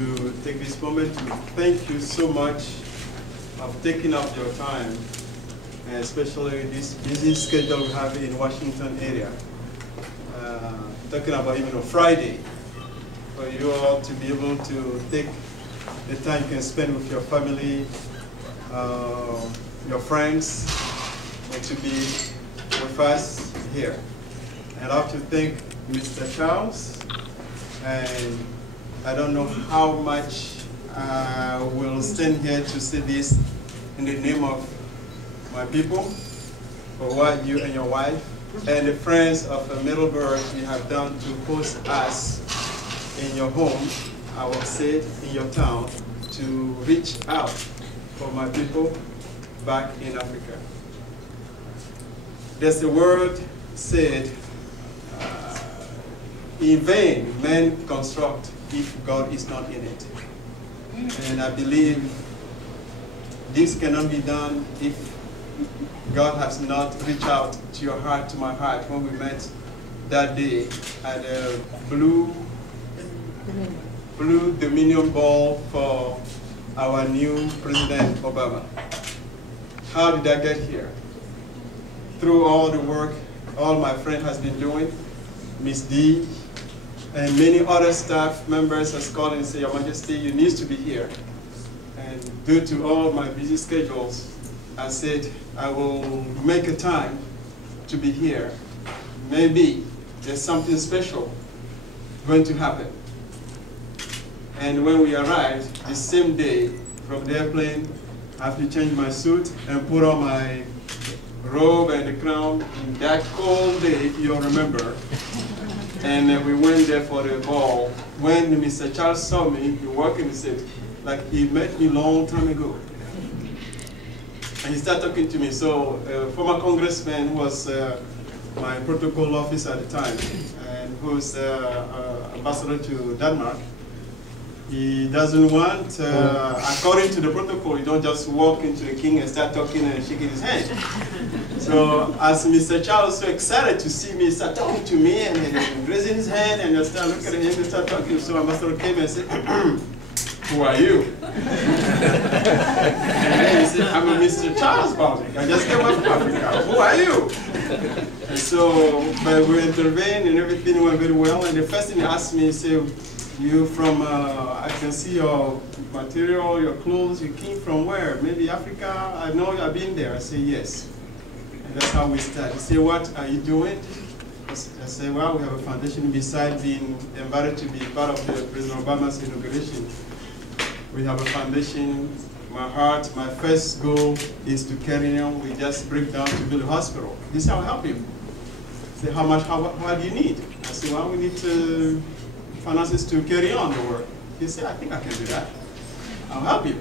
to take this moment to thank you so much of taking up your time, and especially this busy schedule we have in Washington area. Talking about even on Friday, for you all to be able to take the time you can spend with your family, your friends, and to be with us here. And I have to thank Mr. Charles, and I don't know how much I will stand here to say this in the name of my people, for what you and your wife and the friends of Middleburg you have done to host us in your home, I will say it, in your town, to reach out for my people back in Africa. There's a word said, in vain men construct if God is not in it. And I believe this cannot be done if God has not reached out to your heart, to my heart, when we met that day at the Blue Dominion Ball for our new President Obama. How did I get here? Through all the work all my friend has been doing, Miss D, and many other staff members has called and said, Your Majesty, you need to be here. And due to all my busy schedules, I said, I will make a time to be here. Maybe there's something special going to happen. And when we arrived, the same day from the airplane, I have to change my suit and put on my robe and the crown in that cold day, if you all remember. And we went there for the ball. When Mr. Charles saw me, he walked in and said, like he met me a long time ago. And he started talking to me. So former congressman who was my protocol officer at the time, and who's ambassador to Denmark, he doesn't want, according to the protocol, you don't just walk into the king and start talking and shaking his hand. So as Mr. Charles was so excited to see me, start talking to me and raising his hand and start looking at him and start talking. So ambassador came and said, who are you? And then he said, I'm a Mr. Charles Baltic. I just came up from Africa. Who are you? And so, but we intervened and everything went very well. And the first thing he asked me, he said, you from, I can see your material, your clothes, you came from where? Maybe Africa? I know I've been there. I said, yes. And that's how we started. He said, what are you doing? I said, well, we have a foundation besides being invited to be part of the President Obama's inauguration. We have a foundation. My heart, my first goal is to carry on. We just break down to build a hospital. This is how I help you. Say, how much, what do you need? I said, well, we need finances to carry on the work. He said, I think I can do that. I'll help you.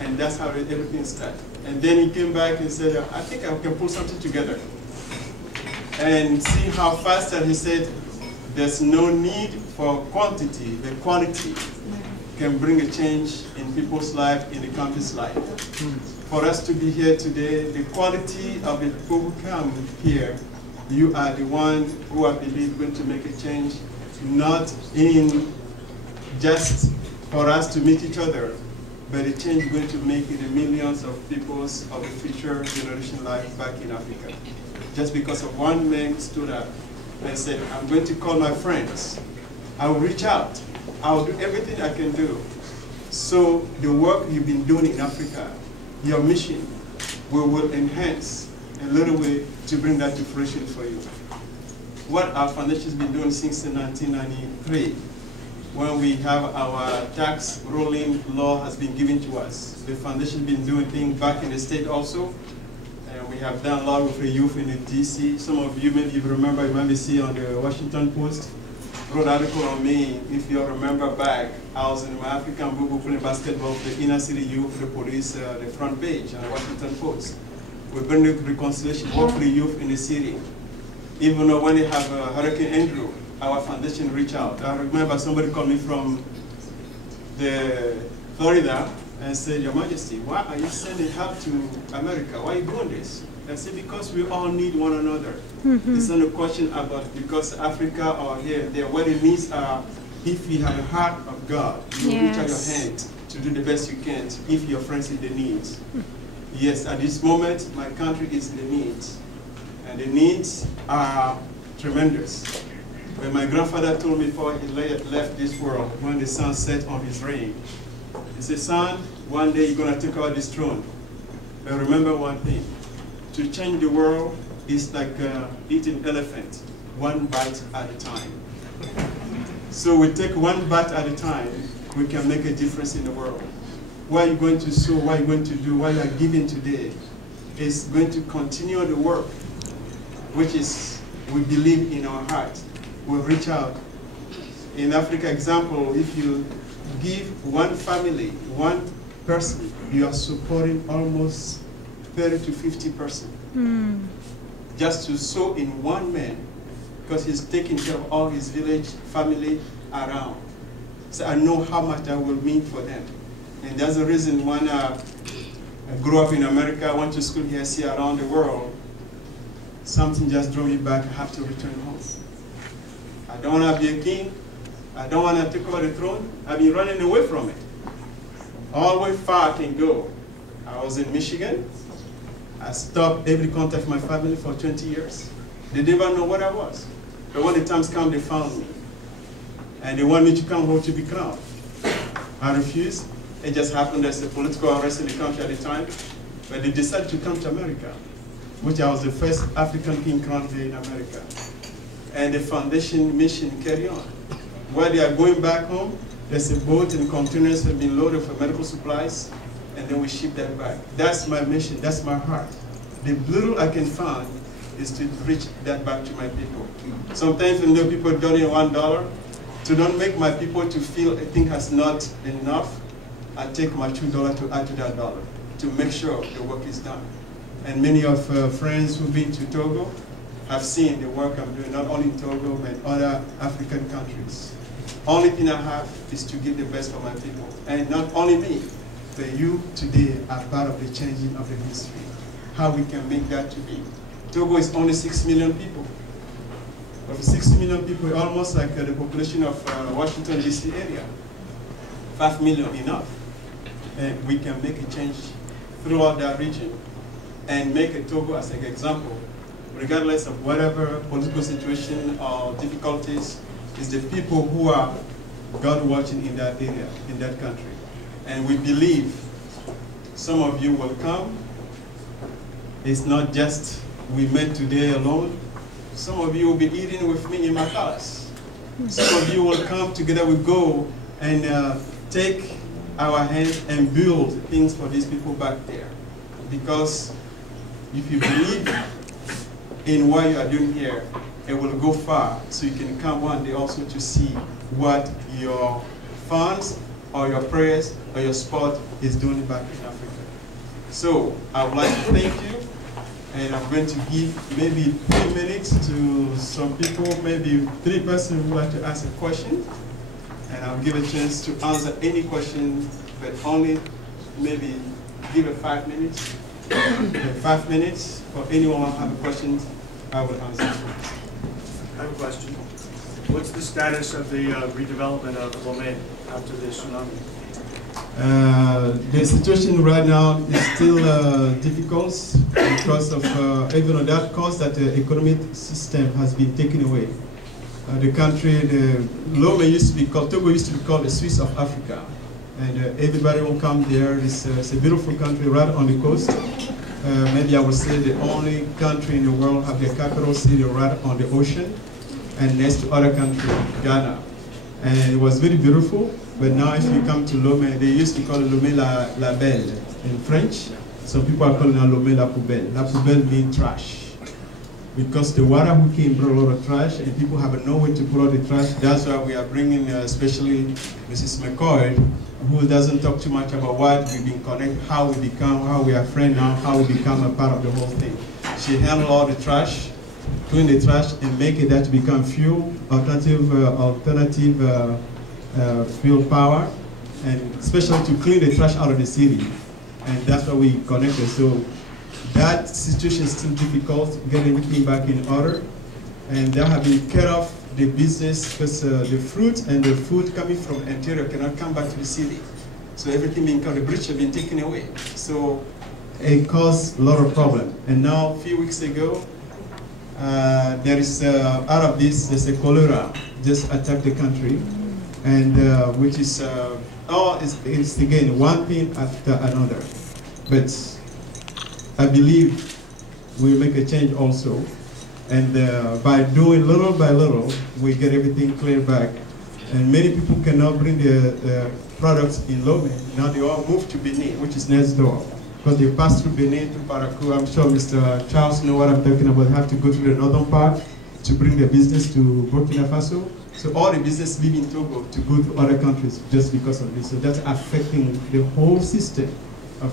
And that's how everything started. And then he came back and said, I think I can pull something together. And see how fast that he said, there's no need for quantity, the quality can bring a change in people's life, in the country's life. For us to be here today, the quality of the people who come here, you are the one who I believe going to make a change, not in just for us to meet each other, but a change going to make in the millions of people's of the future generation life back in Africa. Just because of one man stood up and said, I'm going to call my friends. I will reach out. I will do everything I can do. So the work you've been doing in Africa, your mission, we will enhance a little way to bring that to fruition for you. What our foundation has been doing since 1993, when we have our tax ruling law has been given to us. The foundation has been doing things back in the state also. And we have done a lot with the youth in the DC. Some of you maybe remember, you might see on the Washington Post, wrote an article on me, if you remember back, I was in my African Bubu playing basketball with the inner city youth, the police, the front page on the Washington Post. We bring the reconciliation, work for the youth in the city. Even though when they have Hurricane Andrew, our foundation reach out. I remember somebody called me from the Florida and said, Your Majesty, why are you sending help to America? Why are you doing this? I said, because we all need one another. It's not a question about because Africa or here, there, where the needs are if you have a heart of God, you will reach out your hand to do the best you can if your friends in the needs. Yes, at this moment, my country is in the needs. And the needs are tremendous. When my grandfather told me before he left this world, when the sun set on his reign, he said, son, one day you're going to take out this throne. But remember one thing, to change the world is like eating elephant, one bite at a time. So we take one bite at a time, we can make a difference in the world. What you're going to sow, what you're going to do, what you are giving today is going to continue the work, which is, we believe in our heart. We'll reach out. In Africa example, if you give one family, one person, you are supporting almost 30 to 50%. Just to sow in one man, because he's taking care of all his village, family around. So I know how much that will mean for them. And that's the reason when I grew up in America, I went to school here, see around the world, something just drove me back, I have to return home. I don't want to be a king. I don't want to take over the throne. I've been running away from it. All the way far I can go. I was in Michigan. I stopped every contact with my family for 20 years. They didn't even know what I was. But when the times come, they found me. And they want me to come home to be crowned. I refused. It just happened there's a political unrest in the country at the time. But they decided to come to America, which I was the first African king crowned here in America. And the foundation mission carry on. While they are going back home, there's a boat and containers have been loaded for medical supplies, and then we ship that back. That's my mission, that's my heart. The little I can find is to reach that back to my people. Sometimes when the people donate $1, to don't make my people to feel a thing has not enough, I take my $2 to add to that dollar, to make sure the work is done. And many of friends who've been to Togo have seen the work I'm doing, not only in Togo, but other African countries. Only thing I have is to give the best for my people. And not only me, but you today are part of the changing of the history. How we can make that to be. Togo is only 6 million people. Of 6 million people, almost like the population of Washington, D.C. area. 5 million enough. And we can make a change throughout that region and make a Togo as an example. Regardless of whatever political situation or difficulties, is the people who are God watching in that area, in that country. And we believe some of you will come. It's not just we met today alone. Some of you will be eating with me in my palace. Some of you will come together, we go and take our hands and build things for these people back there. Because if you believe in what you are doing here, it will go far, so you can come one day also to see what your funds or your prayers or your support is doing back in Africa. So I would like to thank you, and I'm going to give maybe 3 minutes to some people, maybe 3 persons who want to ask a question, and I'll give a chance to answer any question, but only maybe give it 5 minutes. 5 minutes for anyone who have a question, I will answer. I have a question. What's the status of the redevelopment of Lomé after the tsunami? The situation right now is still difficult because of even on that cost that the economic system has been taken away. The country, Lomé used to be called, Togo used to be called the Swiss of Africa. And everybody will come there. It's a beautiful country right on the coast. Maybe I would say the only country in the world have their capital city right on the ocean, and next to other country, Ghana. And it was very beautiful, but now if you come to Lomé, they used to call it Lomé la Belle in French. Some people are calling it Lomé la Poubelle. La Poubelle means trash. Because the water who came brought a lot of trash, and people have no way to put out the trash. That's why we are bringing, especially Mrs. McCoy, who doesn't talk too much about what we've been connected, how we are friends now, how we become a part of the whole thing. She handled all the trash, clean the trash, and make it that to become fuel, alternative fuel power, and especially to clean the trash out of the city. And that's why we connected. So that situation is still difficult, getting everything back in order. And there have been cut off the business, because the fruit and the food coming from interior cannot come back to the city. So everything being the bridge have been taken away. So it caused a lot of problem. And now, a few weeks ago, there is, out of this, there's a cholera just attacked the country, and which is, it's again, one thing after another. But I believe we'll make a change also. And by doing little by little, we get everything cleared back. And many people cannot bring their products in Lomé. Now they all move to Benin, which is next door. Because they pass through Benin, through Parakou. I'm sure Mr. Charles knows what I'm talking about. They have to go to the northern part to bring their business to Burkina Faso. So all the business leave in Togo to go to other countries just because of this. So that's affecting the whole system of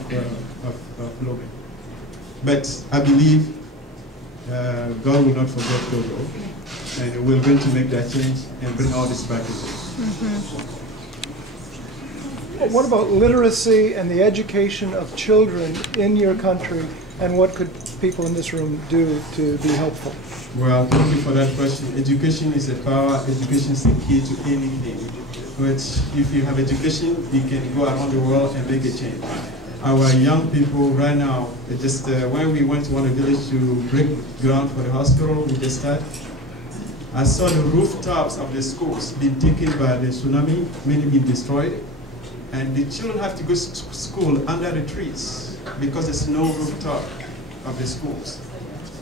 Lomé. But I believe God will not forget Togo, and we're going to make that change and bring all this back again. Well, what about literacy and the education of children in your country, and what could people in this room do to be helpful? Well, thank you for that question. Education is a power, education is the key to anything. But if you have education, you can go around the world and make a change. Our young people right now, just when we went to one village to break ground for the hospital, we just started. I saw the rooftops of the schools being taken by the tsunami, many being destroyed. And the children have to go to school under the trees because there's no rooftop of the schools.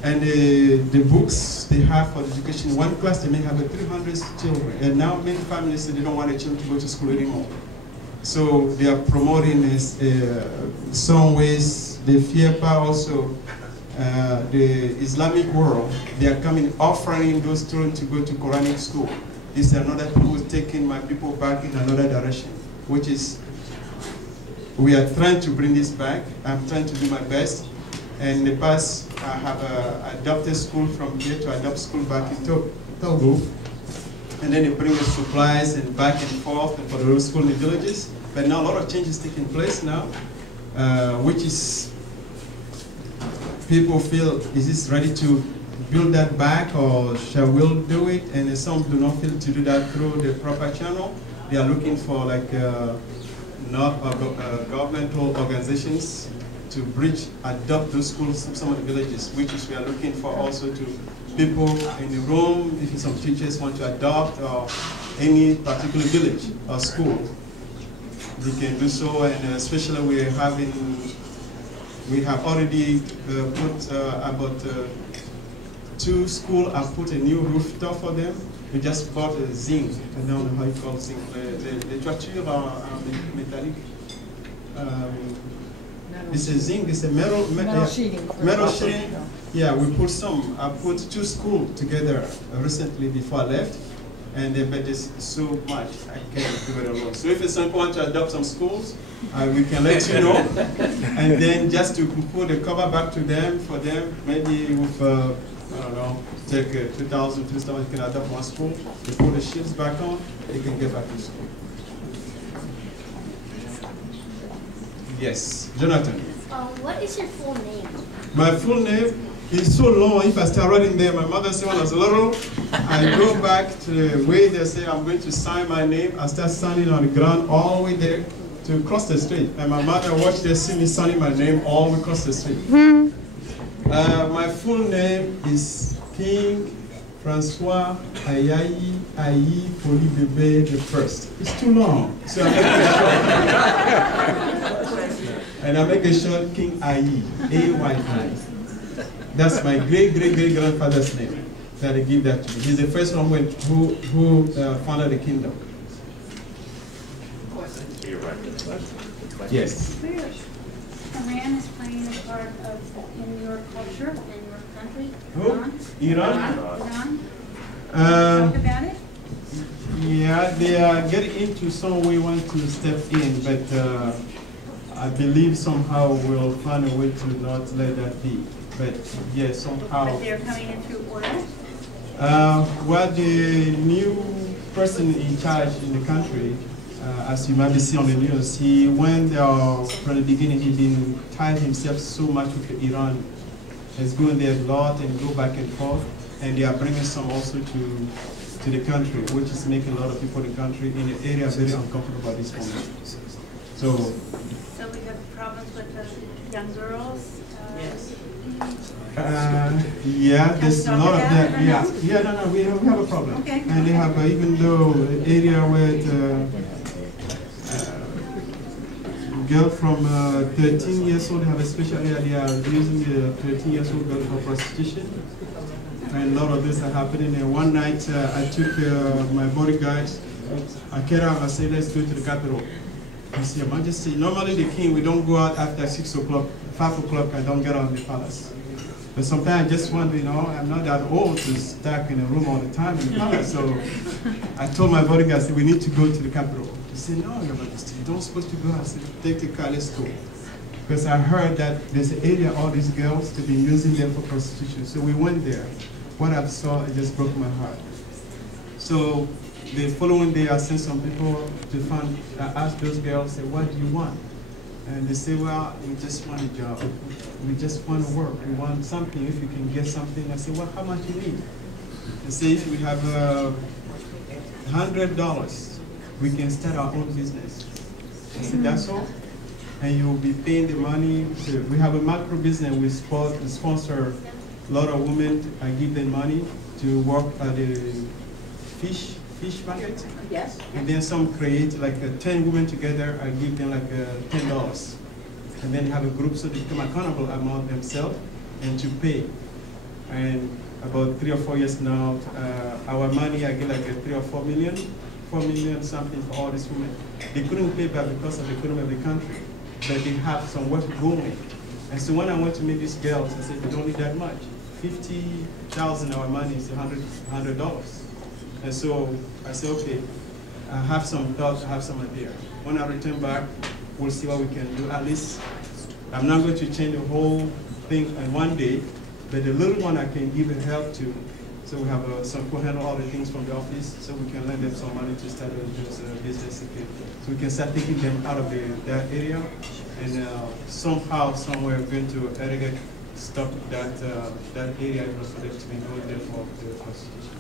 And the books they have for education, one class they may have 300 children. And now many families say they don't want their children to go to school anymore. So they are promoting this, some ways, the FIEPA also, the Islamic world, they are coming offering those children to go to Quranic school. This is another thing who's taking my people back in another direction, which is, we are trying to bring this back. I'm trying to do my best. And in the past, I have adopted school from here to adopt school back in Togo. And then they bring us supplies and back and forth for the school in the villages. But now a lot of change is taking place now, which is, people feel, is this ready to build that back, or shall we do it? And some do not feel to do that through the proper channel. They are looking for like not governmental organizations to bridge, adopt those schools in some of the villages, which is we are looking for also to people in the room, if some teachers want to adopt or any particular village or school, they can do so. And especially we have already put about 2 schools. I've put a new rooftop for them. We just bought a zinc, I don't know how you call zinc, the toiture metallic. It's a zinc, it's a metal sheeting. Metal sheeting. Yeah, we put some. I put 2 schools together recently before I left, and but there's so much I can't do it alone. So if someone wants to adopt some schools, we can let you know, and then just to put the cover back to them for them, maybe with I don't know, take 2,000, 3,000, you can adopt one school. They put the ships back on, they can get back to school. Yes, Jonathan. What is your full name? My full name is so long. If I start writing there, my mother said when I was little, I go back to the way they say I'm going to sign my name. I start signing on the ground all the way there to cross the street. And my mother watched they see me signing my name all the way across the street. My full name is King Francois Ayayi Ayi Poli Bebe the First. It's too long, so I make it short. And I make it short King Ayi, A-Y-I. That's my great-great-great-grandfather's name that they give that to me. He's the first one who founded the kingdom. Yes. Iran is playing a part in your culture, in your country. Who? Iran? Talk about it. Yeah, they are getting into some way want to step in, but I believe somehow we'll find a way to not let that be. But yes, somehow. But they're coming in through orders? Well, the new person in charge in the country, as you might be seeing on the news, he went from the beginning, he been tied himself so much with Iran. He's going there a lot and go back and forth, and they are bringing some also to to the country, which is making a lot of people in the country in the area very uncomfortable at this moment. So we have problems with the young girls? Yes. yeah, there's a lot of that. Yeah, no, we have a problem. Okay. And they have, even though area where girl from 13 years old, they have a special area, they are using the 13 years old girl for prostitution. And a lot of this are happening. And one night I took my bodyguards, I carried out, I said, let's go to the capital. I said, Your Majesty, normally the king, we don't go out after 6 o'clock, 5 o'clock, I don't get out of the palace. But sometimes I just wonder, I'm not that old to stuck in a room all the time in the palace. So I told my bodyguards, we need to go to the capital. He said, no, Your Majesty, you don't supposed to go. I said, take the car, let's go. Because I heard that there's an area, all these girls, they've been using them for prostitution. So we went there. What I saw, it just broke my heart. So the following day, I sent some people to find, I asked those girls, say, what do you want? And they say, well, we just want a job. We just want to work. We want something. If you can get something. I say, well, how much you need? They say, if we have $100, we can start our own business. I said, that's all? And you will be paying the money. So we have a macro business. We sponsor a lot of women. I give them money to work at the fish market. Yes. And then some create like 10 women together. I give them like $10. And then have a group so they become accountable among themselves and to pay. And about 3 or 4 years now, our money, I get like 3 or 4 million, 4 million something for all these women. They couldn't pay back because of the economy of the country, but they have some work going. And so when I went to meet these girls, I said, we don't need that much. 50,000 our money is $100. And so I said, okay, I have some thoughts, I have some idea. When I return back, we'll see what we can do. At least I'm not going to change the whole thing in one day, but the little one I can give help to. So we have some people handle all the things from the office, so we can lend them some money to start doing business again. So we can start taking them out of that area, and somehow, somewhere, we're going to irrigate, stop that area for them to be going there for the prostitution.